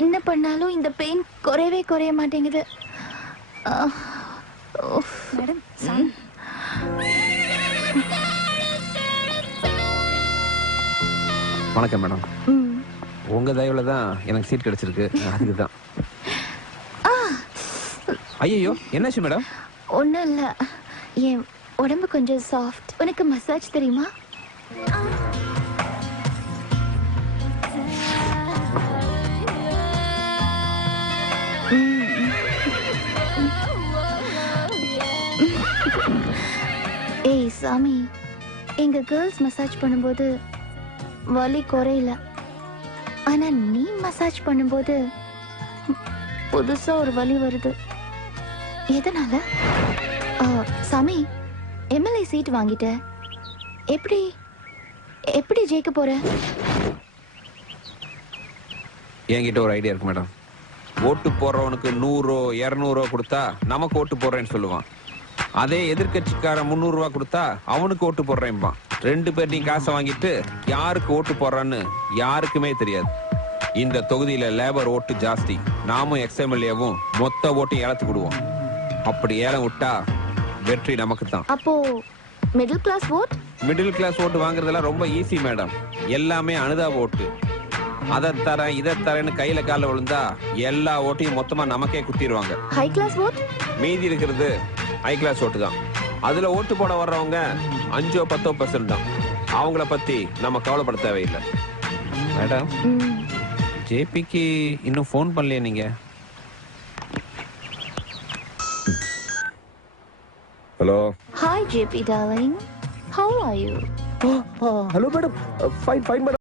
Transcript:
என்ன பண்ணாலும் இந்த பெயின் குறைய மாட்டேங்குது. மேடம் வணக்கம் மேடம். உங்க தயவுல தான் எனக்கு சீட் கிடைச்சிருக்கு. அதுக்குதான். ஐயோ என்னாச்சு மேடம்? ஒன்றும் இல்லை, என் உடம்பு கொஞ்சம் சாஃப்ட். உனக்கு மசாஜ் தெரியுமா? ஏய் சாமி, எங்க கேர்ள்ஸ் மசாஜ் பண்ணும்போது வலி குறையல, ஆனா நீ மசாஜ் பண்ணும்போது புதுசா ஒரு வலி வருது. எதனால? சாமி, எம்எல்ஏ சீட் வாங்கிட்ட, எப்படி எப்படி ஜெயிக்க போற? என்கிட்ட ஒரு ஐடியா இருக்கு மேடம். ஓட்டு போடுறவனுக்கு 100 200 கொடுத்தா நமக்கு ஓட்டு போடுறேன்னு சொல்லுவான். அதே எதிர்கட்சிக்கார 300 ரூபா கொடுத்தா அவனுக்கு ஓட்டு போடுறேன்பான். 2 பேர்டையும் காசை வாங்கிட்டு யாருக்கு ஓட்டு போடுறான்னு யாருக்குமே தெரியாது. இந்த தொகுதியில லேபர் ஓட்டு ஜாஸ்தி. நாமும் எக்ஸ்எம்எல்ஏவும் மொத்த ஓட்டையும் ஏலத்துக்கிடுவோம். அப்படி ஏலம் விட்டா வெற்றி நமக்கு தான். அப்போ middle class vote? Middle class vote வாங்குறதெல்லாம் ரொம்ப ஈஸி மேடம். எல்லாமே அனுதாப ஓட்டு. அதை தரேன் இதை தரேன்னு கையில கால விழுந்தா எல்லா ஓட்டையும் மொத்தமா நமக்கே குத்திடுவாங்க. High class vote? மீதி இருக்கிறது ஹை கிளாஸ் ஓட்டு தான். அதுல ஓட்டு போட வர்றவங்க 5-10% தான். அவங்கள பத்தி நம்ம கவலைப்பட தேவையில்லை மேடம். ஜேபிக்கு இன்னும் ஃபோன் பண்ணலையே நீங்க? Hello. Hi JP darling, how are you? Hello madam, fine madam.